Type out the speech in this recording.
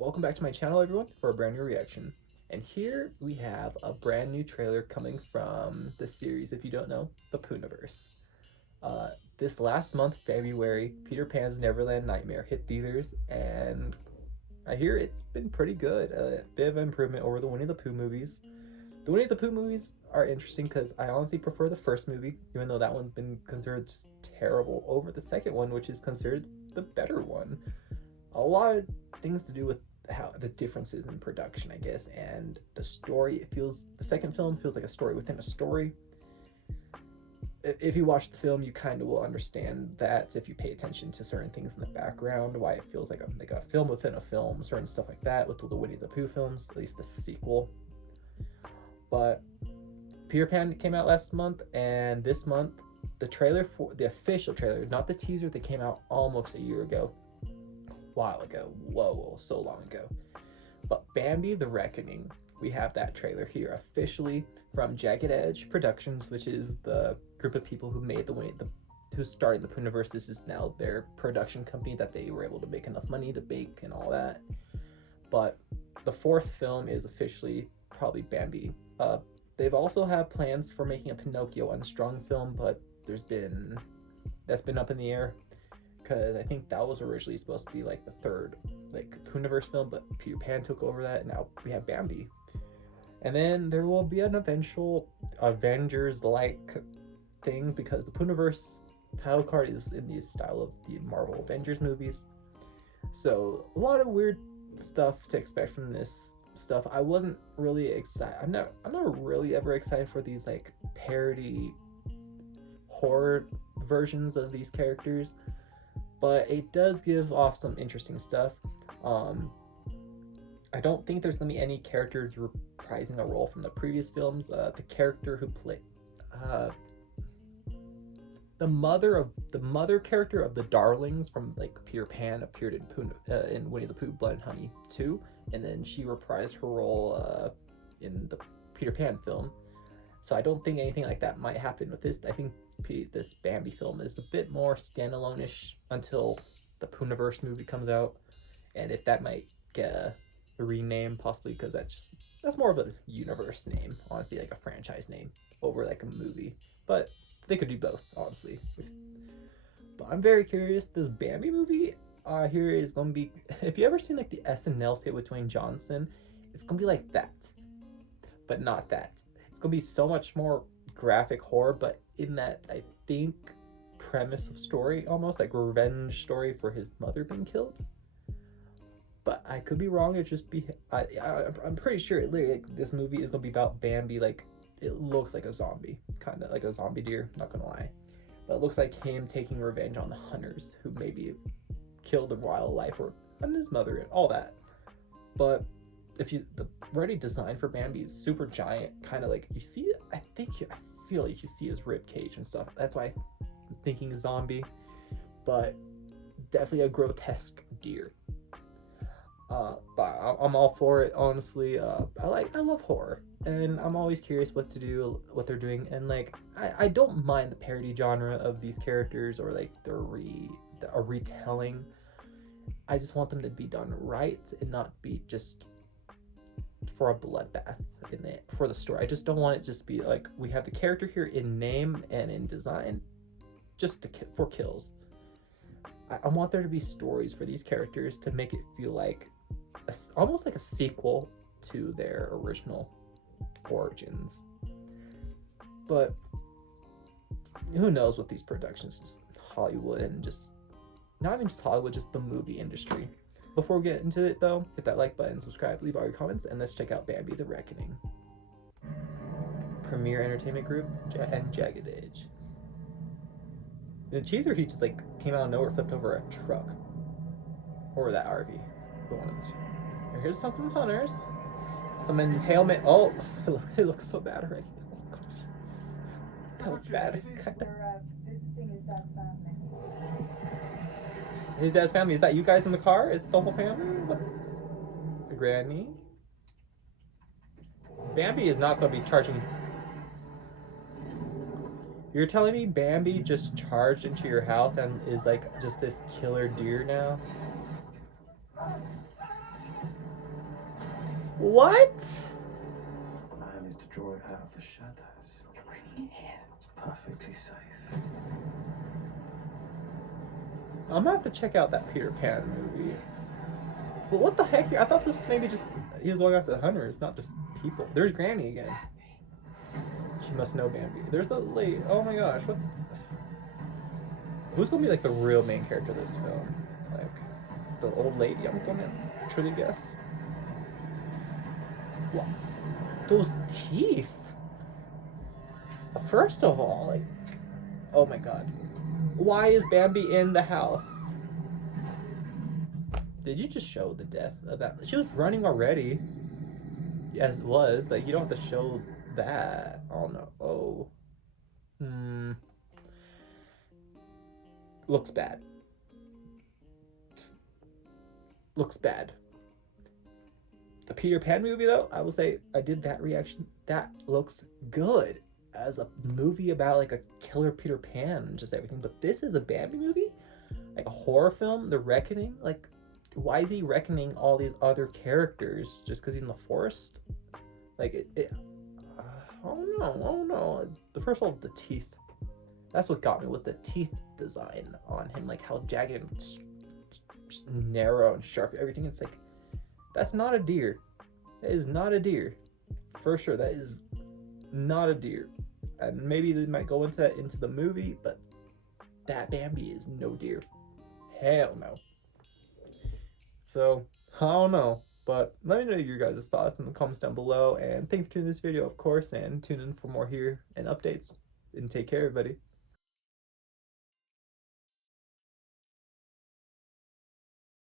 Welcome back to my channel, everyone, for a brand new reaction. And here we have a brand new trailer coming from the series, if you don't know, the Pooniverse. This last month, February, Peter Pan's Neverland Nightmare hit theaters, and I hear it's been pretty good. A bit of improvement over the Winnie the Pooh movies. The Winnie the Pooh movies are interesting because I honestly prefer the first movie, even though that one's been considered just terrible, over the second one, which is considered the better one. A lot of things to do with how the differences in production, I guess, and the story. The second film feels like a story within a story. If you watch the film, you kind of will understand that if you pay attention to certain things in the background, why it feels like a film within a film, certain stuff like that with the Winnie the Pooh films, at least the sequel. But Peter Pan came out last month, and this month, the trailer for the official trailer, not the teaser that came out almost a year ago, while ago, whoa, so long ago. But Bambi the Reckoning, we have that trailer here officially from Jagged Edge Productions, which is the group of people who made who started the Pooniverse. This is now their production company that they were able to make enough money to bake and all that. But the fourth film is officially probably Bambi. They've also have plans for making a Pinocchio Unstrung film, but that's been up in the air, because I think that was originally supposed to be like the third Pooniverse film, but Peter Pan took over that, and now we have Bambi. And then there will be an eventual Avengers-like thing, because the Pooniverse title card is in the style of the Marvel Avengers movies. So a lot of weird stuff to expect from this stuff. I wasn't really excited. I'm not really ever excited for these like parody horror versions of these characters, but it does give off some interesting stuff. I don't think there's gonna be any characters reprising a role from the previous films. The character who played the mother character of the Darlings from like Peter Pan appeared in Winnie the Pooh Blood and Honey 2, and then she reprised her role in the Peter Pan film. So I don't think anything like that might happen with this. I think this Bambi film is a bit more standalone-ish until the Pooniverse movie comes out, and if that might get a rename possibly, because that's more of a universe name, honestly, like a franchise name over like a movie. But they could do both, honestly. But I'm very curious. This Bambi movie here is gonna be, if you ever seen like the SNL skit with Dwayne Johnson, it's gonna be like that, but not that. It's gonna be so much more graphic horror, but in that, I think, premise of story, almost like revenge story for his mother being killed. But I could be wrong. It just be I'm pretty sure this movie is gonna be about Bambi. Like, it looks like a zombie, kind of like a zombie deer, not gonna lie, but it looks like him taking revenge on the hunters who maybe have killed the wildlife or on his mother and all that. But the ready design for Bambi is super giant, kind of like you see. I feel like you see his rib cage and stuff. That's why I'm thinking zombie, but definitely a grotesque deer. But I'm all for it, honestly. I love horror, and I'm always curious what they're doing, and like I don't mind the parody genre of these characters, or like a retelling. I just want them to be done right and not be just for a bloodbath in it for the story. I just don't want it just be like we have the character here in name and in design just for kills. I want there to be stories for these characters to make it feel like almost like a sequel to their original origins. But who knows what these productions, just Hollywood, and just not even just Hollywood, just the movie industry. Before we get into it though, hit that like button, subscribe, leave all your comments, and let's check out Bambi the Reckoning. Premier Entertainment Group and Jagged Edge. The teaser, he just like came out of nowhere, flipped over a truck, or that RV, but one of the two. Here's some hunters, some impalement. Oh, it looks so bad already. Oh gosh, that looked bad. Visiting his dad's family. His dad's family. Is that you guys in the car? Is it the whole family? What? The granny? Bambi is not going to be charging. You're telling me Bambi just charged into your house and is like just this killer deer now? What? Man is to draw it out of the shadows. You're bringing it here. It's perfectly safe. I'm gonna have to check out that Peter Pan movie. Well, what the heck? I thought this maybe just he was going after the hunters, not just people. There's Granny again. She must know Bambi. There's the lady. Oh my gosh, what? Who's gonna be like the real main character of this film? Like the old lady? I'm gonna truly guess. What? Those teeth. First of all, like, oh my god, why is Bambi in the house? Did you just show the death of that? She was running already. As it was, like, you don't have to show that. Oh no. Oh. Looks bad. Looks bad. The Peter Pan movie, though, I will say I did that reaction. That looks good as a movie about like a killer Peter Pan and just everything. But this is a Bambi movie, like a horror film. The Reckoning, like, why is he reckoning all these other characters just because he's in the forest? Like oh no. The first of all, the teeth. That's what got me, was the teeth design on him, like how jagged and just narrow and sharp. Everything. It's like, that's not a deer. That is not a deer, for sure. That is not a deer. And maybe they might go into that into the movie, but that Bambi is no deer. Hell no. So, I don't know. But let me know your guys' thoughts in the comments down below. And thanks for tuning in this video, of course. And tune in for more here and updates. And take care, everybody.